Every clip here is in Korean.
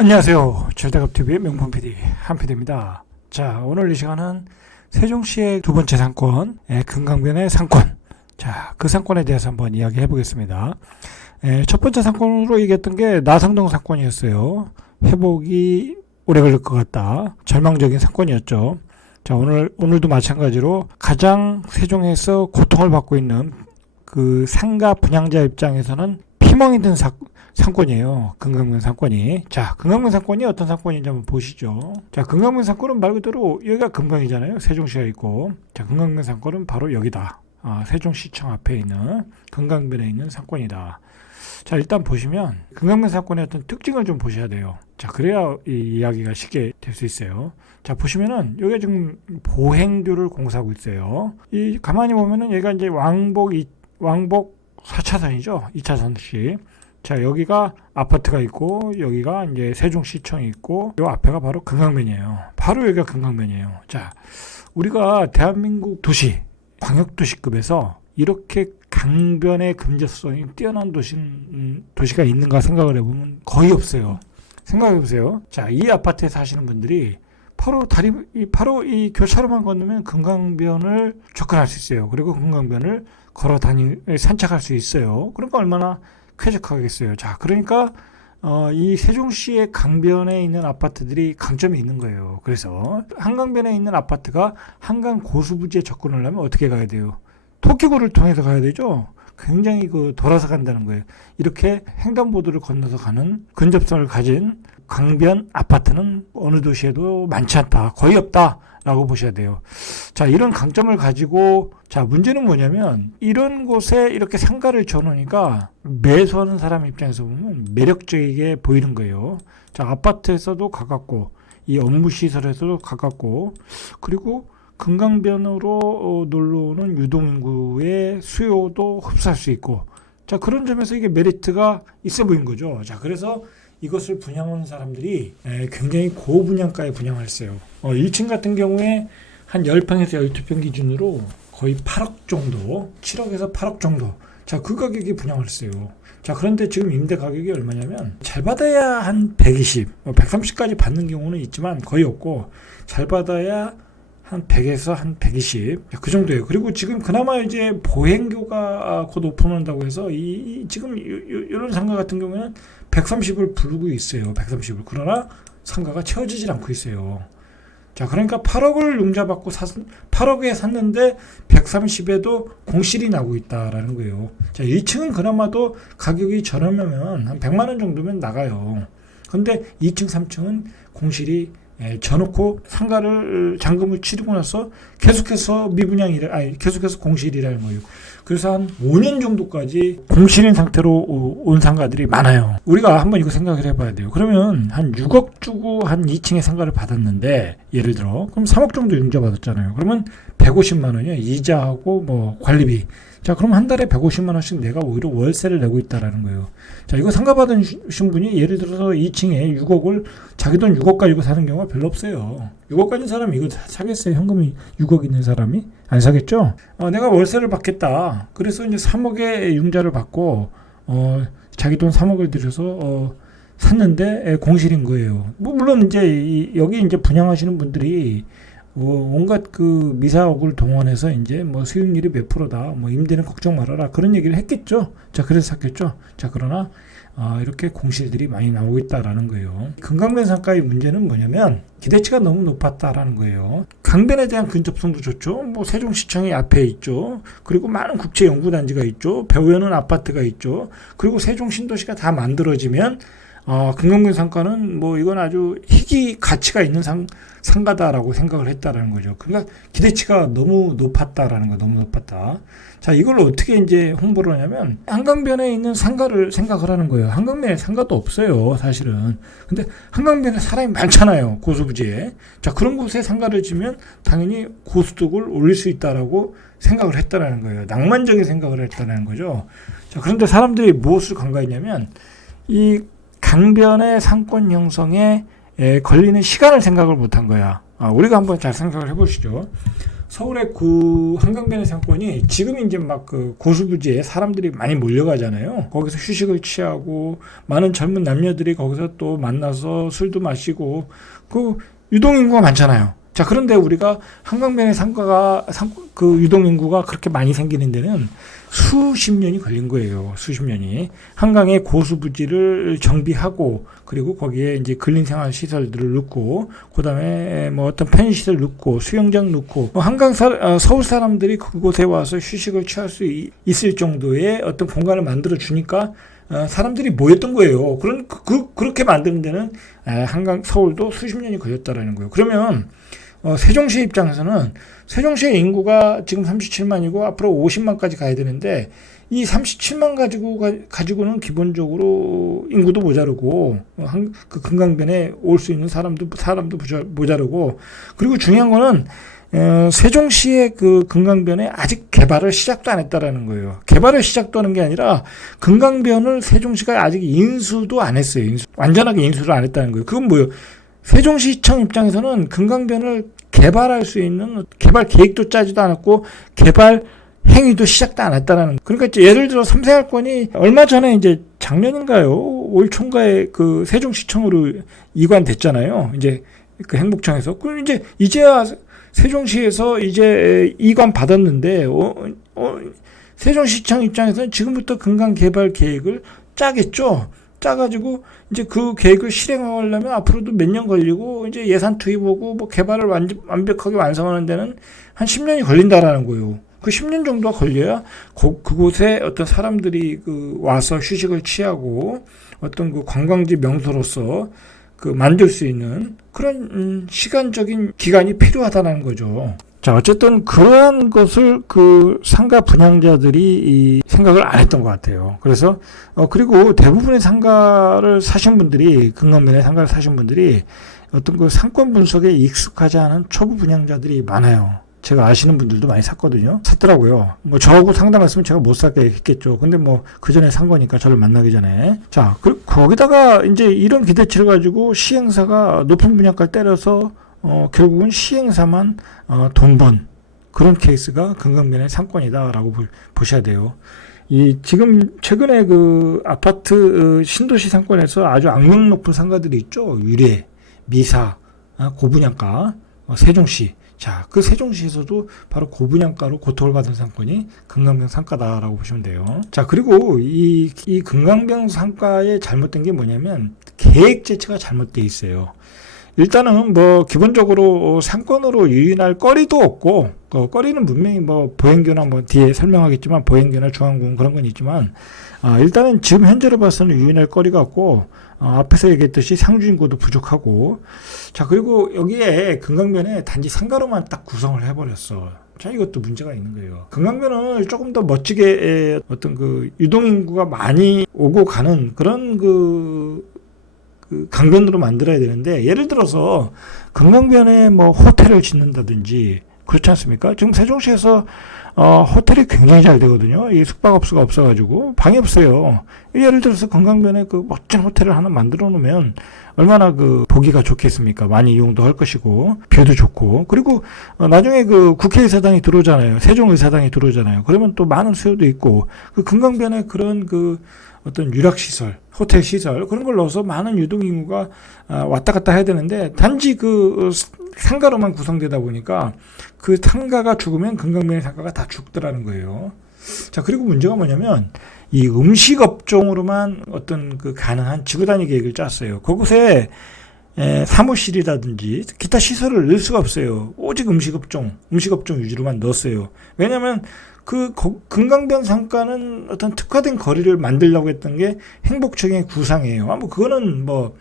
안녕하세요. 절대갑TV의 명품 PD 한PD입니다. 자, 오늘 이 시간은 세종시의 두 번째 상권, 금강변의 상권. 자, 그 상권에 대해서 한번 이야기해 보겠습니다. 첫 번째 상권으로 얘기했던 게 나성동 상권이었어요. 회복이 오래 걸릴 것 같다. 절망적인 상권이었죠. 자, 오늘도 마찬가지로 가장 세종에서 고통을 받고 있는 그 상가 분양자 입장에서는 피멍이 든 상권이에요. 금강변 상권이. 자, 금강변 상권이 어떤 상권인지 한번 보시죠. 자, 금강변 상권은 말 그대로 여기가 금강이잖아요. 세종시가 있고. 자, 금강변 상권은 바로 여기다. 세종시청 앞에 있는 금강변에 있는 상권이다. 자, 일단 보시면 금강변 상권의 어떤 특징을 좀 보셔야 돼요. 자, 그래야 이 이야기가 쉽게 될 수 있어요. 자, 보시면은 여기가 지금 보행교를 공사하고 있어요. 이 가만히 보면은 여기가 이제 왕복 4차선이죠. 2차선씩. 자, 여기가 아파트가 있고 여기가 이제 세종시청이 있고 요 앞에가 바로 금강변이에요. 바로 여기가 금강변이에요. 자, 우리가 대한민국 도시, 광역도시급에서 이렇게 강변의 근접성이 뛰어난 도시가 있는가 생각을 해보면 거의 없어요. 생각해보세요. 자, 이 아파트에 사시는 분들이 바로 이 교차로만 건너면 금강변을 접근할 수 있어요. 그리고 금강변을 산책할 수 있어요. 그러니까 얼마나 쾌적하겠어요. 자, 그러니까 이 세종시의 강변에 있는 아파트들이 강점이 있는 거예요. 그래서 한강변에 있는 아파트가 한강 고수부지에 접근을 하면 어떻게 가야 돼요? 토끼구를 통해서 가야 되죠. 굉장히 돌아서 간다는 거예요. 이렇게 횡단보도를 건너서 가는 근접성을 가진 강변 아파트는 어느 도시에도 많지 않다. 거의 없다. 라고 보셔야 돼요. 자, 이런 강점을 가지고, 자, 문제는 뭐냐면, 이런 곳에 이렇게 상가를 쳐놓으니까 매수하는 사람 입장에서 보면 매력적이게 보이는 거예요. 자, 아파트에서도 가깝고, 이 업무시설에서도 가깝고, 그리고 금강변으로 놀러 오는 유동인구의 수요도 흡수할 수 있고, 자, 그런 점에서 이게 메리트가 있어 보인 거죠. 자, 그래서 이것을 분양하는 사람들이 굉장히 고분양가에 분양을 했어요. 1층 같은 경우에 한 10평에서 12평 기준으로 거의 8억 정도, 7억에서 8억 정도. 자, 그 가격에 분양을 했어요. 자, 그런데 지금 임대 가격이 얼마냐면 잘 받아야 한 120, 130까지 받는 경우는 있지만 거의 없고 잘 받아야 한 100에서 한 120, 그 정도예요. 그리고 지금 그나마 이제 보행교가 곧 오픈한다고 해서 지금 이런 상가 같은 경우에는 130을 부르고 있어요. 130을. 그러나 상가가 채워지질 않고 있어요. 자, 그러니까 8억을 융자받고 8억에 샀는데 130에도 공실이 나고 있다라는 거예요. 자, 1층은 그나마도 가격이 저렴하면 한 100만 원 정도면 나가요. 근데 2층, 3층은 공실이 져놓고 상가를 잔금을 치르고 나서 계속해서 계속해서 공실이라는 거예요. 그래서 한 5년 정도까지 공실인 상태로 온 상가들이 많아요. 우리가 한번 이거 생각을 해봐야 돼요. 그러면 한 6억 주고 한 2층의 상가를 받았는데, 예를 들어 그럼 3억 정도 융자 받았잖아요. 그러면 150만 원이요. 이자하고 관리비. 자, 그럼 한 달에 150만 원씩 내가 오히려 월세를 내고 있다라는 거예요. 자, 이거 상가 받으신 분이 예를 들어서 2층에 6억을 자기 돈 6억 가지고 사는 경우가 별로 없어요. 6억 가진 사람이 이거 사겠어요? 현금이 6억 있는 사람이? 안 사겠죠? 내가 월세를 받겠다. 그래서 이제 3억의 융자를 받고 자기 돈 3억을 들여서 샀는데 공실인 거예요. 물론 이제 여기 이제 분양하시는 분들이 온갖 미사옥을 동원해서 이제 수익률이 몇 프로다, 임대는 걱정 말아라, 그런 얘기를 했겠죠. 자, 그래서 샀겠죠. 자, 그러나 이렇게 공실들이 많이 나오고 있다라는 거예요. 금강변 상가의 문제는 뭐냐면 기대치가 너무 높았다라는 거예요. 강변에 대한 근접성도 좋죠. 세종시청이 앞에 있죠. 그리고 많은 국제 연구단지가 있죠. 배우여는 아파트가 있죠. 그리고 세종신도시가 다 만들어지면 금강변 상가는 이건 아주 희귀 가치가 있는 상가다라고 생각을 했다라는 거죠. 그러니까 기대치가 너무 높았다라는 거, 너무 높았다. 자, 이걸 어떻게 이제 홍보를 하냐면 한강변에 있는 상가를 생각을 하는 거예요. 한강변에 상가도 없어요, 사실은. 근데 한강변에 사람이 많잖아요, 고수부지에. 자, 그런 곳에 상가를 지면 당연히 고수득을 올릴 수 있다라고 생각을 했다라는 거예요. 낭만적인 생각을 했다라는 거죠. 자, 그런데 사람들이 무엇을 간과했냐면 이 강변의 상권 형성에 걸리는 시간을 생각을 못한 거야. 우리가 한번 잘 생각을 해보시죠. 서울의 그 한강변의 상권이 지금 이제 막 그 고수부지에 사람들이 많이 몰려가잖아요. 거기서 휴식을 취하고 많은 젊은 남녀들이 거기서 또 만나서 술도 마시고 그 유동인구가 많잖아요. 자, 그런데 우리가 한강변의 그 유동인구가 그렇게 많이 생기는 데는 수십 년이 걸린 거예요. 수십 년이. 한강에 고수부지를 정비하고, 그리고 거기에 이제 근린생활 시설들을 넣고, 그 다음에 뭐 어떤 편의시설 넣고, 수영장 넣고, 뭐 서울 사람들이 그곳에 와서 휴식을 취할 수 있을 정도의 어떤 공간을 만들어 주니까 사람들이 모였던 거예요. 그렇게 만드는 데는 서울도 수십 년이 걸렸다라는 거예요. 그러면 세종시 입장에서는 세종시의 인구가 지금 37만이고 앞으로 50만까지 가야 되는데 이 37만 가지고는 기본적으로 인구도 모자르고 그 금강변에 올 수 있는 사람도 모자르고, 그리고 중요한 거는 세종시의 그 금강변에 아직 개발을 시작도 안 했다라는 거예요. 개발을 시작도 하는 게 아니라 금강변을 세종시가 아직 인수도 안 했어요. 완전하게 인수를 안 했다는 거예요. 그건 뭐예요? 세종시청 입장에서는 금강변을 개발할 수 있는 개발 계획도 짜지도 않았고 개발 행위도 시작도 안 했다라는. 그러니까 이제 예를 들어 삼생활권이 얼마 전에 이제 작년인가요? 올 총괄에 그 세종시청으로 이관됐잖아요. 이제 그 행복청에서. 그럼 이제야 세종시에서 이제 이관 받았는데 세종시청 입장에서는 지금부터 금강 개발 계획을 짜겠죠. 짜가지고 이제 그 계획을 실행하려면 앞으로도 몇 년 걸리고 이제 예산 투입하고 뭐 개발을 완벽하게 완성하는 데는 한 10년이 걸린다라는 거예요. 그 10년 정도가 걸려야 그곳에 어떤 사람들이 와서 휴식을 취하고 어떤 그 관광지 명소로서 만들 수 있는 그런 시간적인 기간이 필요하다는 거죠. 자, 어쨌든 그러한 것을 그 상가 분양자들이 생각을 안 했던 것 같아요. 그래서 그리고 대부분의 상가를 사신 분들이, 금강변에 상가를 사신 분들이 어떤 그 상권 분석에 익숙하지 않은 초보 분양자들이 많아요. 제가 아시는 분들도 많이 샀더라고요. 뭐 저하고 상담했으면 제가 못 사게 했겠죠. 근데 뭐 그 전에 산 거니까 저를 만나기 전에. 자, 거기다가 이제 이런 기대치를 가지고 시행사가 높은 분양가를 때려서 결국은 시행사만 돈 번 그런 케이스가 금강변의 상권이다라고 보셔야 돼요. 지금 최근에 그 아파트 신도시 상권에서 아주 악명 높은 상가들이 있죠. 유래, 미사, 고분양가, 세종시. 자, 그 세종시에서도 바로 고분양가로 고통을 받은 상권이 금강변 상가다라고 보시면 돼요. 자, 그리고 이 금강변 상가의 잘못된 게 뭐냐면 계획 자체가 잘못되어 있어요. 일단은 뭐 기본적으로 상권으로 유인할 거리도 없고, 거리는 분명히 뭐 보행교나 뭐 뒤에 설명하겠지만 보행교나 중앙공 그런 건 있지만 일단은 지금 현재로 봐서는 유인할 거리가 없고, 앞에서 얘기했듯이 상주인구도 부족하고. 자, 그리고 여기에 금강변에 단지 상가로만 딱 구성을 해버렸어. 자, 이것도 문제가 있는 거예요. 금강변을 조금 더 멋지게 어떤 그 유동인구가 많이 오고 가는 그런 그 강변으로 만들어야 되는데, 예를 들어서 금강변에 뭐 호텔을 짓는다든지 그렇지 않습니까? 지금 세종시에서 호텔이 굉장히 잘 되거든요. 이 숙박업소가 없어가지고 방이 없어요. 예를 들어서 금강변에 그 멋진 호텔을 하나 만들어 놓으면 얼마나 그 보기가 좋겠습니까? 많이 이용도 할 것이고 뷰도 좋고, 그리고 나중에 그 국회의사당이 들어오잖아요. 세종의사당이 들어오잖아요. 그러면 또 많은 수요도 있고, 그 금강변에 그런 그 어떤 유락시설, 호텔 시설 그런 걸 넣어서 많은 유동인구가 왔다 갔다 해야 되는데, 단지 그 상가로만 구성되다 보니까 그 상가가 죽으면 금강변의 상가가 다 죽더라는 거예요. 자, 그리고 문제가 뭐냐면 이 음식업종으로만 어떤 그 가능한 지구단위 계획을 짰어요. 그곳에 사무실이라든지 기타 시설을 넣을 수가 없어요. 오직 음식업종 위주로만 넣었어요. 왜냐하면 그 금강변 상가는 어떤 특화된 거리를 만들려고 했던 게 행복청의 구상이에요. 뭐 그거는 뭐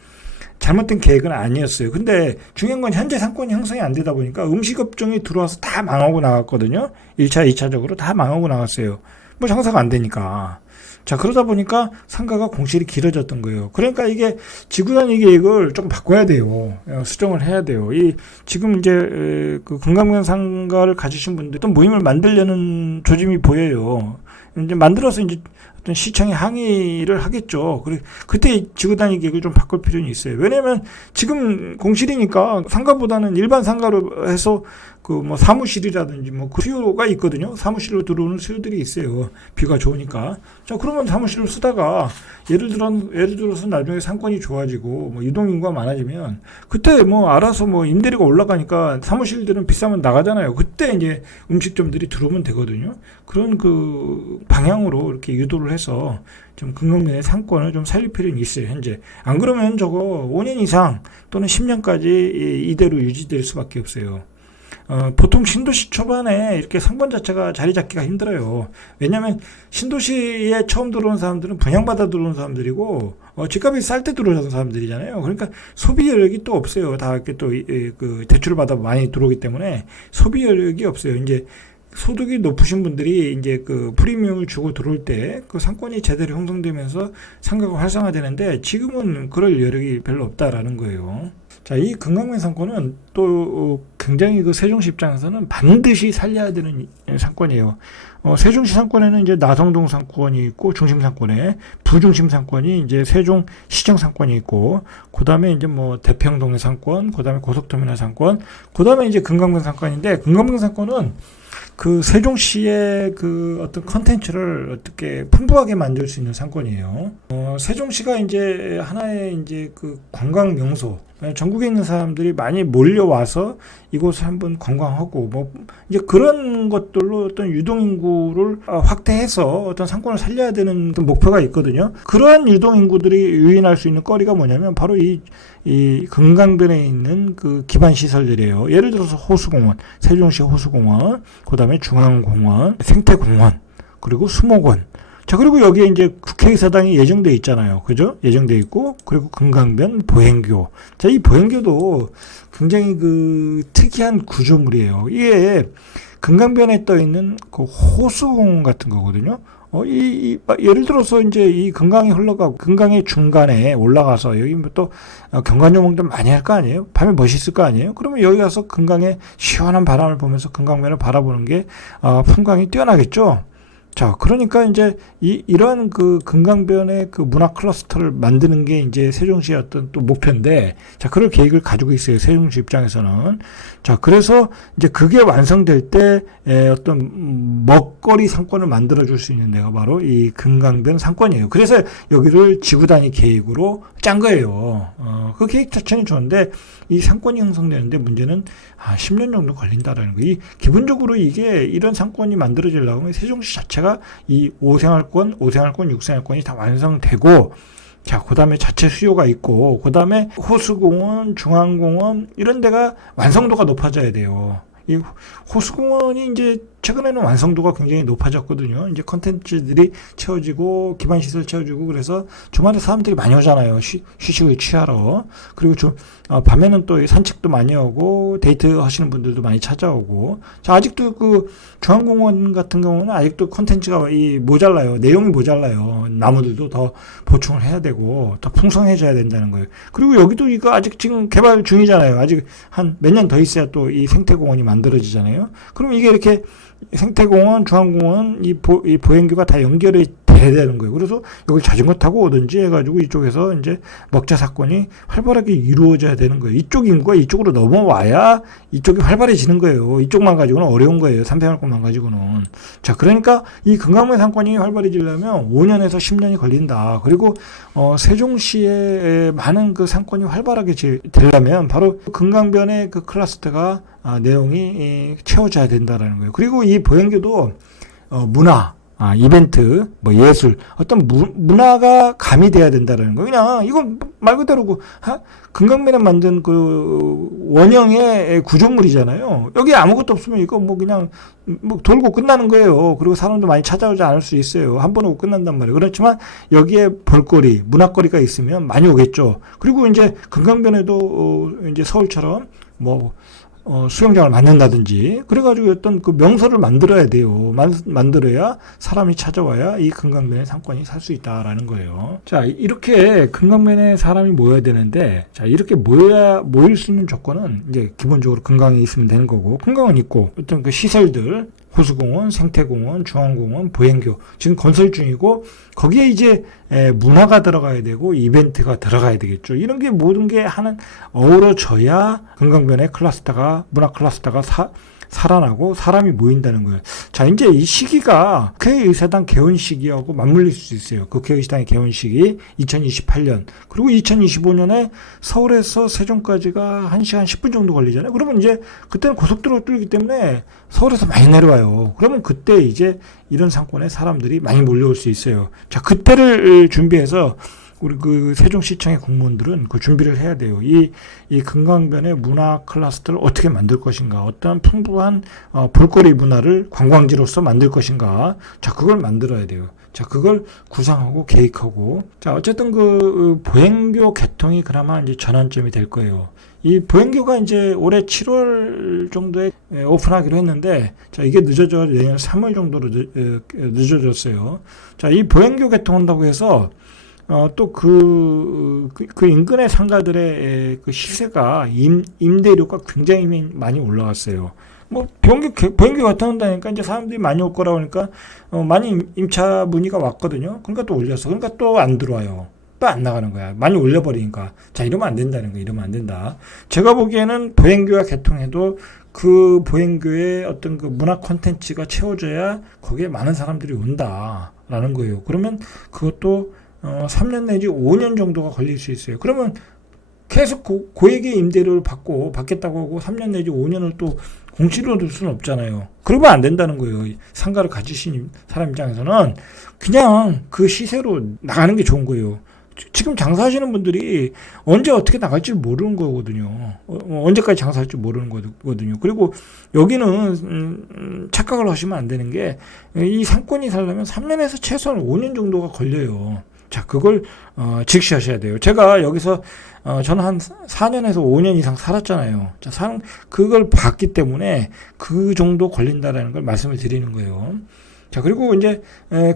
잘못된 계획은 아니었어요. 근데 중요한 건 현재 상권이 형성이 안 되다 보니까 음식업종이 들어와서 다 망하고 나갔거든요. 1차, 2차적으로 다 망하고 나갔어요. 뭐 장사가 안 되니까. 자, 그러다 보니까 상가가 공실이 길어졌던 거예요. 그러니까 이게 지구단위 계획을 좀 바꿔야 돼요. 수정을 해야 돼요. 지금 이제 그 금강변 상가를 가지신 분들 또 모임을 만들려는 조짐이 보여요. 이제 만들어서 이제 어떤 시청에 항의를 하겠죠. 그때 지구단위 계획을 좀 바꿀 필요는 있어요. 왜냐면 지금 공실이니까 상가보다는 일반 상가로 해서 그 뭐 사무실이라든지 뭐 그 수요가 있거든요. 사무실로 들어오는 수요들이 있어요. 뷰가 좋으니까. 자, 그러면 사무실을 쓰다가 예를 들어서 나중에 상권이 좋아지고 뭐 유동 인구가 많아지면 그때 뭐 알아서 뭐 임대료가 올라가니까 사무실들은 비싸면 나가잖아요. 그때 이제 음식점들이 들어오면 되거든요. 그런 그 방향으로 이렇게 유도를 해서 좀 근강면의 상권을 좀 살릴 필요는 있어요, 현재. 안 그러면 저거 5년 이상 또는 10년까지 이대로 유지될 수밖에 없어요. 보통 신도시 초반에 이렇게 상권 자체가 자리 잡기가 힘들어요. 왜냐면 신도시에 처음 들어온 사람들은 분양받아 들어온 사람들이고, 집값이 쌀 때 들어오는 사람들이잖아요. 그러니까 소비 여력이 또 없어요. 다 이렇게 또, 그, 대출을 받아 많이 들어오기 때문에 소비 여력이 없어요. 이제 소득이 높으신 분들이 이제 그 프리미엄을 주고 들어올 때 그 상권이 제대로 형성되면서 상가가 활성화되는데 지금은 그럴 여력이 별로 없다라는 거예요. 자, 이 금강면 상권은 또 굉장히 그 세종시 입장에서는 반드시 살려야 되는 상권이에요. 세종시 상권에는 이제 나성동 상권이 있고 중심 상권에 부중심 상권이 이제 세종 시청 상권이 있고, 그다음에 이제 뭐 대평동의 상권, 그다음에 고속터미널 상권, 그다음에 이제 금강면 상권인데, 금강면 상권은 그 세종시의 그 어떤 컨텐츠를 어떻게 풍부하게 만들 수 있는 상권이에요. 세종시가 이제 하나의 이제 그 관광 명소, 전국에 있는 사람들이 많이 몰려와서 이곳을 한번 관광하고 뭐 이제 그런 것들로 어떤 유동인구를 확대해서 어떤 상권을 살려야 되는 목표가 있거든요. 그러한 유동인구들이 유인할 수 있는 거리가 뭐냐면 바로 이 금강변에 있는 그 기반 시설들이에요. 예를 들어서 호수공원, 세종시 호수공원, 그다음에 중앙공원, 생태공원, 그리고 수목원. 자, 그리고 여기에 이제 국회의사당이 예정돼 있잖아요. 그죠? 예정돼 있고, 그리고 금강변 보행교. 자, 이 보행교도 굉장히 그 특이한 구조물이에요. 이게 금강변에 떠 있는 그 호수공원 같은 거거든요. 예를 들어서 이제 이 금강이 흘러가고 금강의 중간에 올라가서 여기 또 경관용왕도 많이 할 거 아니에요? 밤에 멋있을 거 아니에요? 그러면 여기 가서 금강의 시원한 바람을 보면서 금강변을 바라보는 게 풍광이 뛰어나겠죠? 자, 그러니까 이제 이러한 그 금강변의 그 문화 클러스터를 만드는 게 이제 세종시의 어떤 또 목표인데, 자, 그럴 계획을 가지고 있어요. 세종시 입장에서는. 자, 그래서 이제 그게 완성될 때 어떤 먹거리 상권을 만들어줄 수 있는 데가 바로 이 금강변 상권이에요. 그래서 여기를 지구 단위 계획으로 짠 거예요. 그 계획 자체는 좋은데 이 상권이 형성되는데 문제는 10년 정도 걸린다라는 거. 기본적으로 이게 이런 상권이 만들어지려면 세종시 자체가 이 5생활권, 6생활권이 다 완성되고, 자, 그 다음에 자체 수요가 있고, 그 다음에 호수공원, 중앙공원, 이런 데가 완성도가 높아져야 돼요. 이 호수공원이 이제 최근에는 완성도가 굉장히 높아졌거든요. 이제 컨텐츠들이 채워지고 기반시설 채워지고 그래서 주말에 사람들이 많이 오잖아요. 휴식을 취하러. 그리고 밤에는 또 산책도 많이 오고 데이트 하시는 분들도 많이 찾아오고. 자, 아직도 그 중앙공원 같은 경우는 아직도 컨텐츠가 모자라요. 내용이 모자라요. 나무들도 더 보충을 해야 되고 더 풍성해져야 된다는 거예요. 그리고 여기도 이거 아직 지금 개발 중이잖아요. 아직 한 몇 년 더 있어야 또 이 생태공원이 만들어지잖아요. 그럼 이게 이렇게 생태공원, 중앙공원, 이 보행교가 다 연결이 돼야 되는 거예요. 그래서 여기 자전거 타고 오든지 해가지고 이쪽에서 이제 먹자 사건이 활발하게 이루어져야 되는 거예요. 이쪽 인구가 이쪽으로 넘어와야 이쪽이 활발해지는 거예요. 이쪽만 가지고는 어려운 거예요. 삼생활권만 가지고는. 자, 그러니까 이 금강면 상권이 활발해지려면 5년에서 10년이 걸린다. 그리고 세종시의 많은 그 상권이 활발하게 되려면 바로 금강변의 그 클러스터가 내용이 채워져야 된다라는 거예요. 그리고 이 보행교도 문화, 이벤트, 뭐 예술, 어떤 문화가 가미돼야 된다는 거예요. 그냥 이건 말 그대로 금강면에 만든 그 원형의 구조물이잖아요. 여기 아무것도 없으면 이거 뭐 그냥 뭐 돌고 끝나는 거예요. 그리고 사람도 많이 찾아오지 않을 수 있어요. 한 번 오고 끝난단 말이에요. 그렇지만 여기에 볼거리, 문화거리가 있으면 많이 오겠죠. 그리고 이제 금강변에도 이제 서울처럼 뭐 수영장을 만든다든지 그래가지고 어떤 그 명소를 만들어야 돼요. 만들어야 사람이 찾아와야 이 금강변의 상권이 살 수 있다라는 거예요. 자, 이렇게 금강변에 사람이 모여야 되는데, 자, 이렇게 모일 수 있는 조건은 이제 기본적으로 금강이 있으면 되는 거고, 금강은 있고 어떤 그 시설들, 호수공원, 생태공원, 중앙공원, 보행교 지금 건설 중이고, 거기에 이제 문화가 들어가야 되고 이벤트가 들어가야 되겠죠. 이런 게 모든 게 하는 어우러져야 금강변의 클러스터가, 문화 클러스터가 살아나고 사람이 모인다는 거예요. 자, 이제 이 시기가 국회의사당 개원 시기하고 맞물릴 수 있어요. 국회의사당의 개원 시기 2028년. 그리고 2025년에 서울에서 세종까지가 1시간 10분 정도 걸리잖아요. 그러면 이제 그때는 고속도로가 뚫리기 때문에 서울에서 많이 내려와요. 그러면 그때 이제 이런 상권에 사람들이 많이 몰려올 수 있어요. 자, 그때를 준비해서 우리 그 세종시청의 공무원들은 그 준비를 해야 돼요. 이 금강변의 문화 클러스터를 어떻게 만들 것인가, 어떤 풍부한 볼거리 문화를 관광지로서 만들 것인가. 자, 그걸 만들어야 돼요. 자, 그걸 구상하고 계획하고. 자, 어쨌든 그 보행교 개통이 그나마 이제 전환점이 될 거예요. 이 보행교가 이제 올해 7월 정도에 오픈하기로 했는데, 자, 이게 늦어져 내년 3월 정도로 늦어졌어요. 자, 이 보행교 개통한다고 해서 또 그 인근의 상가들의 그 시세가 임대료가 굉장히 많이 올라갔어요. 뭐 보행교 개통한다니까 이제 사람들이 많이 올 거라고 하니까 많이 임차 문의가 왔거든요. 그러니까 또 올렸어. 그러니까 또 안 들어와요. 또 안 나가는 거야. 많이 올려버리니까. 자, 이러면 안 된다는 거야. 이러면 안 된다. 제가 보기에는 보행교가 개통해도 그 보행교의 어떤 그 문화 콘텐츠가 채워져야 거기에 많은 사람들이 온다라는 거예요. 그러면 그것도 3년 내지 5년 정도가 걸릴 수 있어요. 그러면 계속 고액의 임대료를 받겠다고 하고 3년 내지 5년을 또 공시로 둘 수는 없잖아요. 그러면 안 된다는 거예요. 상가를 가지신 사람 입장에서는 그냥 그 시세로 나가는 게 좋은 거예요. 지금 장사하시는 분들이 언제 어떻게 나갈지 모르는 거거든요. 언제까지 장사할지 모르는 거거든요. 그리고 여기는 착각을 하시면 안 되는 게 이 상권이 살려면 3년에서 최소한 5년 정도가 걸려요. 자, 그걸 직시하셔야 돼요. 제가 여기서 저는 한 4년에서 5년 이상 살았잖아요. 자, 그걸 봤기 때문에 그 정도 걸린다라는 걸 말씀을 드리는 거예요. 자, 그리고 이제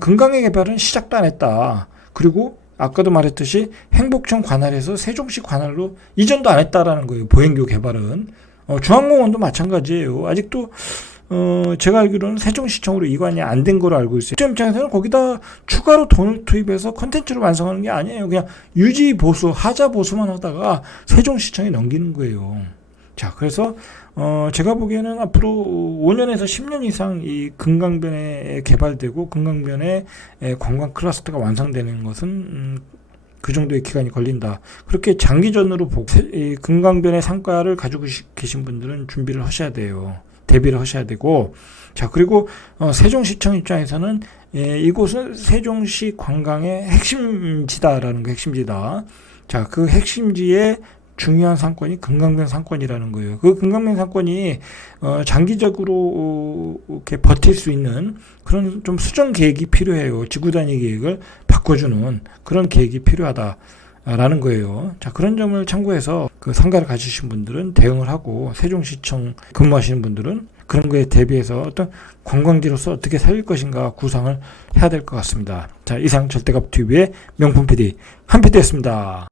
금강의 개발은 시작도 안 했다. 그리고 아까도 말했듯이 행복청 관할에서 세종시 관할로 이전도 안 했다라는 거예요. 보행교 개발은. 중앙공원도 마찬가지예요. 아직도 제가 알기로는 세종시청으로 이관이 안 된 거로 알고 있어요. 시청 입장에서는 거기다 추가로 돈을 투입해서 컨텐츠를 완성하는 게 아니에요. 그냥 유지 보수, 하자 보수만 하다가 세종시청에 넘기는 거예요. 자, 그래서 제가 보기에는 앞으로 5년에서 10년 이상 이 금강변에 개발되고 금강변에 관광 클러스터가 완성되는 것은 그 정도의 기간이 걸린다. 그렇게 장기전으로 보고 이 금강변의 상가를 가지고 계신 분들은 준비를 하셔야 돼요. 대비를 하셔야 되고. 자, 그리고 세종시청 입장에서는 이곳은 세종시 관광의 핵심지다라는 거, 핵심지다. 자, 그 핵심지의 중요한 상권이 금강변 상권이라는 거예요. 그 금강변 상권이 장기적으로 이렇게 버틸 수 있는 그런 좀 수정 계획이 필요해요. 지구 단위 계획을 바꿔주는 그런 계획이 필요하다라는 거예요. 자, 그런 점을 참고해서 그 상가를 가지신 분들은 대응을 하고, 세종시청 근무하시는 분들은 그런 거에 대비해서 어떤 관광지로서 어떻게 살릴 것인가 구상을 해야 될 것 같습니다. 자, 이상 절대값TV의 명품 PD 한 PD였습니다.